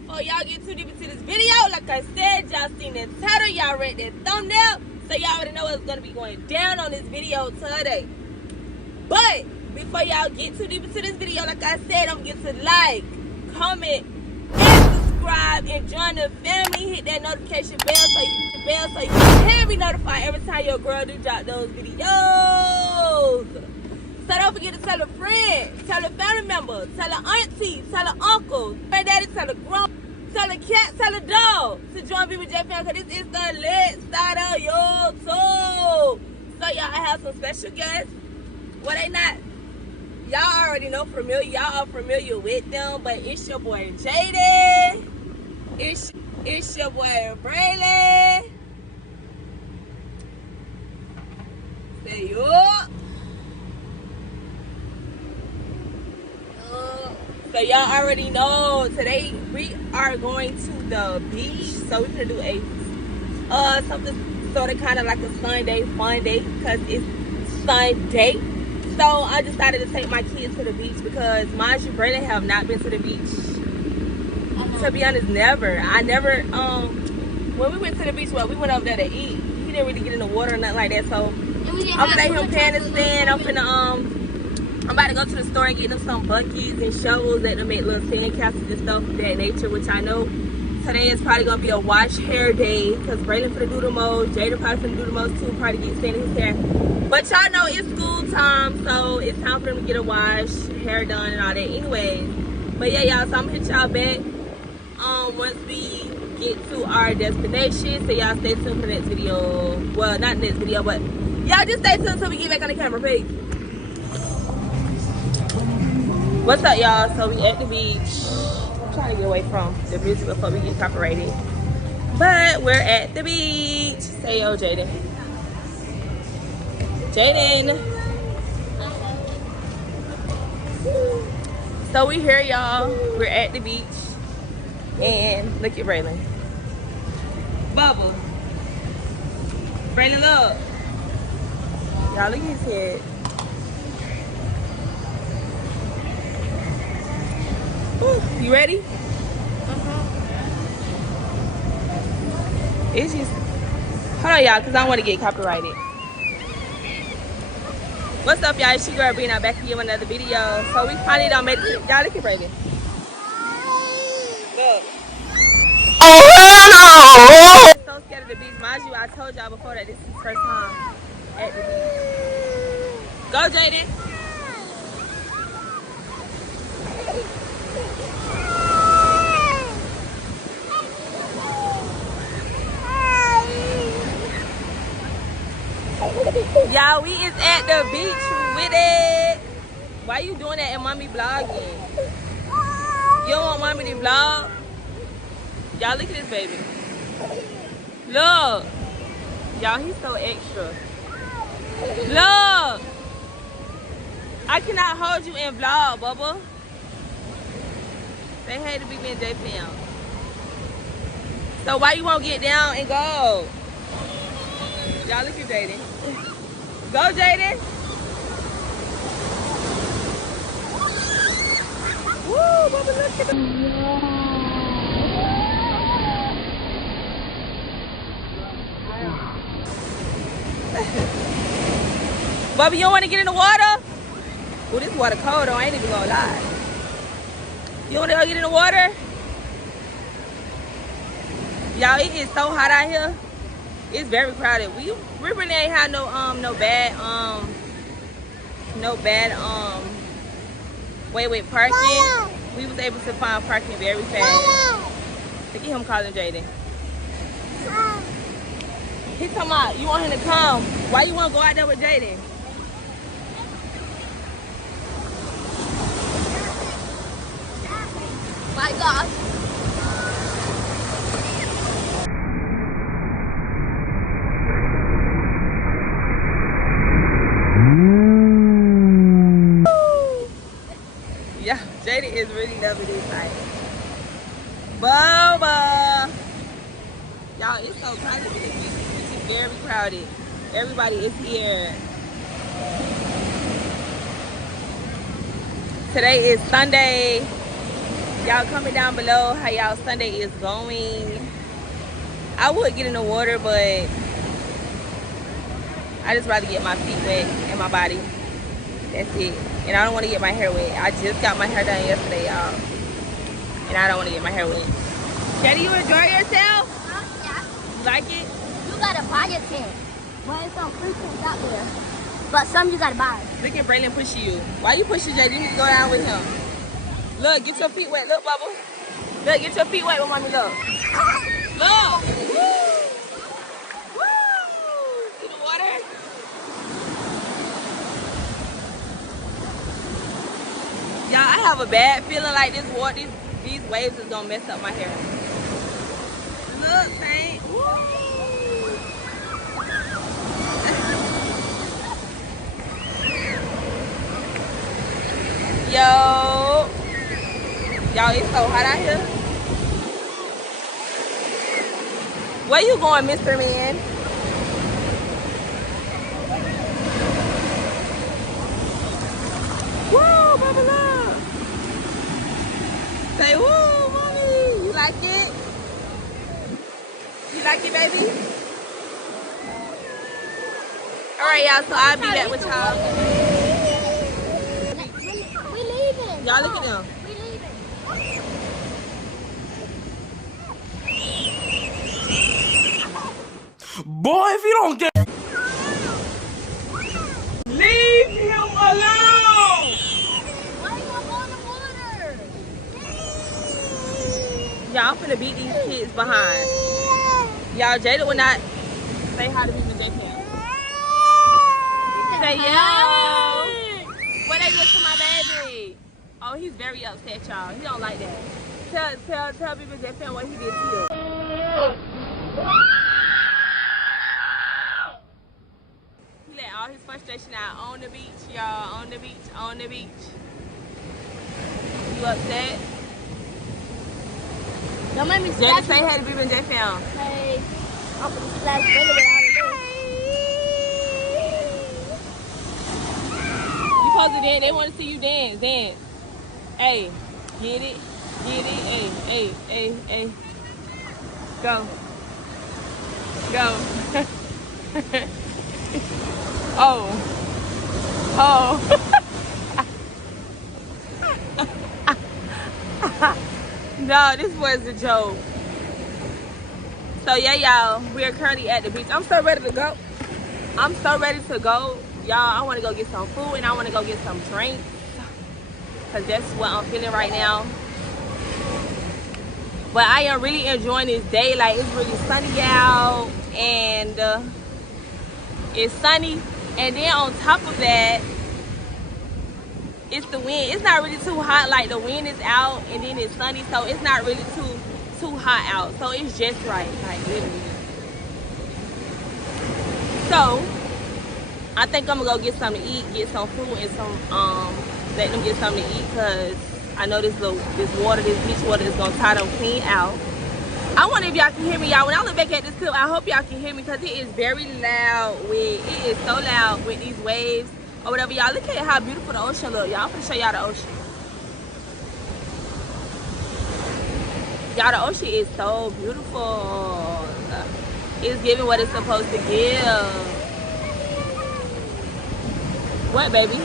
before y'all get too deep into this video, like I said, y'all seen the title, y'all read that thumbnail, so y'all already know what's gonna be going down on this video today. But before y'all get too deep into this video, like I said, don't forget to like, comment, and subscribe, and join the family. Hit that notification bell so you can be notified every time your girl do drop those videos. So don't forget to tell a friend, tell a family member, tell an auntie, tell an uncle, tell daddy, tell a grown, tell a cat, tell a dog to join day+Jayden fam, because this is the lit side of YouTube. So y'all, I have some special guests. Well, they not, y'all already know familiar, y'all are familiar with them, but it's your boy Jayden, it's your boy Braylon. Say yo. So y'all already know today we are going to the beach. So we're gonna do a something sort of kind of like a Sunday fun day because it's Sunday. So I decided to take my kids to the beach because mind you, Braylon have not been to the beach. To be honest, never. I never. When we went to the beach, well, we went over there to eat. He didn't really get in the water or nothing like that. So I'm gonna let him pan and stand. I'm about to go to the store and get them some buckets and shovels that to make little sand castles and stuff of that nature, which I know today is probably gonna be a wash hair day because Braylon finna do the most, Jayden probably finna do the most too, probably get sand in his hair. But y'all know it's school time, so it's time for them to get a wash, hair done and all that anyways. But yeah, y'all, so I'm gonna hit y'all back once we get to our destination. So y'all stay tuned for the next video. Well, not the next video, but y'all just stay tuned until we get back on the camera, please. What's up, y'all? So we at the beach. I'm trying to get away from the music before we get copyrighted. But we're at the beach. Say yo, Jayden. Jayden. So we here, y'all. We're at the beach. And look at Braylon. Bubble. Braylon, look. Y'all look at his head. You ready? It's just, hold on y'all, because I don't want to get copyrighted. What's up, y'all? It's your girl Brina back here with another video. So we finally done made it. Y'all look at Braylon. Look. Oh no! So scared of the beach. Mind you, I told y'all before that this is his first time at the beach. Go, Jayden. Y'all, we is at the beach with it. Why you doing that and mommy vlogging? You don't want mommy to vlog? Y'all, look at this baby. Look. Y'all, he's so extra. Look. I cannot hold you and vlog, Bubba. Say hey to day+Jayden fam. So why you won't get down and go? Y'all, look at Jayden. Go, Jayden. Woo, Bubba, look at the... Bubba, you don't want to get in the water? Oh, this water cold though, I ain't even gonna lie. You want to go get in the water? Y'all, it is so hot out here. It's very crowded. We really ain't had no bad wait parking. We was able to find parking very fast. Look at him calling Jayden. He talking about you want him to come. Why you want to go out there with Jayden? My God. Yeah, Jayden is really loving this night. Bubba. Y'all, it's so crowded. This beach is very crowded. Everybody is here. Today is Sunday. Y'all comment down below how y'all Sunday is going. I would get in the water, but I just rather get my feet wet and my body. That's it. And I don't want to get my hair wet. I just got my hair done yesterday, y'all. And I don't want to get my hair wet. Daddy, you enjoy yourself? Yeah. You like it? You gotta buy a tent. But it's some free tents out there. But some you gotta buy. Look at Braylon pushing you. Why you pushing Jay? You need to go down with him. Look, get your feet wet. Look, Bubba. Look, get your feet wet with mommy. Look. Look. Woo. Woo. See the water? Y'all, I have a bad feeling like this water, these waves is gonna mess up my hair. Look, Saint. Woo. Yo. Y'all, it's so hot out here. Where you going, Mr. Man? Woo, Bubba, look. Say woo, mommy. You like it? You like it, baby? All right, y'all, so I'll be back with y'all. We leaving. Y'all look at them. We leaving. Boy, if you don't get... Leave him alone! Why you up on the water? Y'all, I'm finna beat these kids behind. Y'all, Jada will not say hi to me when they can. Say yo. What they look to my baby? Oh, he's very upset, y'all. He don't like that. Tell people that fan what he did to you. He let all his frustration out on the beach, y'all. On the beach, on the beach. You upset? Don't make me Jada, splash. say hey to people that fan. Hey, I'm gonna splash Billy with all of this. You supposed to dance. They want to see you dance. Dance. Hey, get it. Get it. Hey, hey, hey, hey. Go. Go. Oh. Oh. No, this was a joke. So yeah, y'all, we are currently at the beach. I'm so ready to go. I'm so ready to go. Y'all, I want to go get some food and I want to go get some drinks. Because that's what I'm feeling right now. But I am really enjoying this day. Like, it's really sunny out. And it's sunny. And then on top of that, it's the wind. It's not really too hot. Like, the wind is out and then it's sunny. So it's not really too hot out. So it's just right. Like, literally. So I think I'm gonna go get something to eat, get some food and some let them get something to eat, because I know this water, this beach water is gonna tie them clean out. I wonder if y'all can hear me, y'all. When I look back at this clip, I hope y'all can hear me, because it is very loud it is so loud with these waves or whatever. Y'all look at how beautiful the ocean look. Y'all, I'm gonna show y'all the ocean. Y'all, the ocean is so beautiful. It's giving what it's supposed to give. What, baby?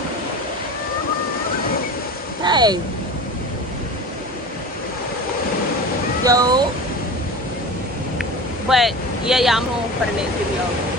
Hey. Yo. But, yeah, I'm home for the next video.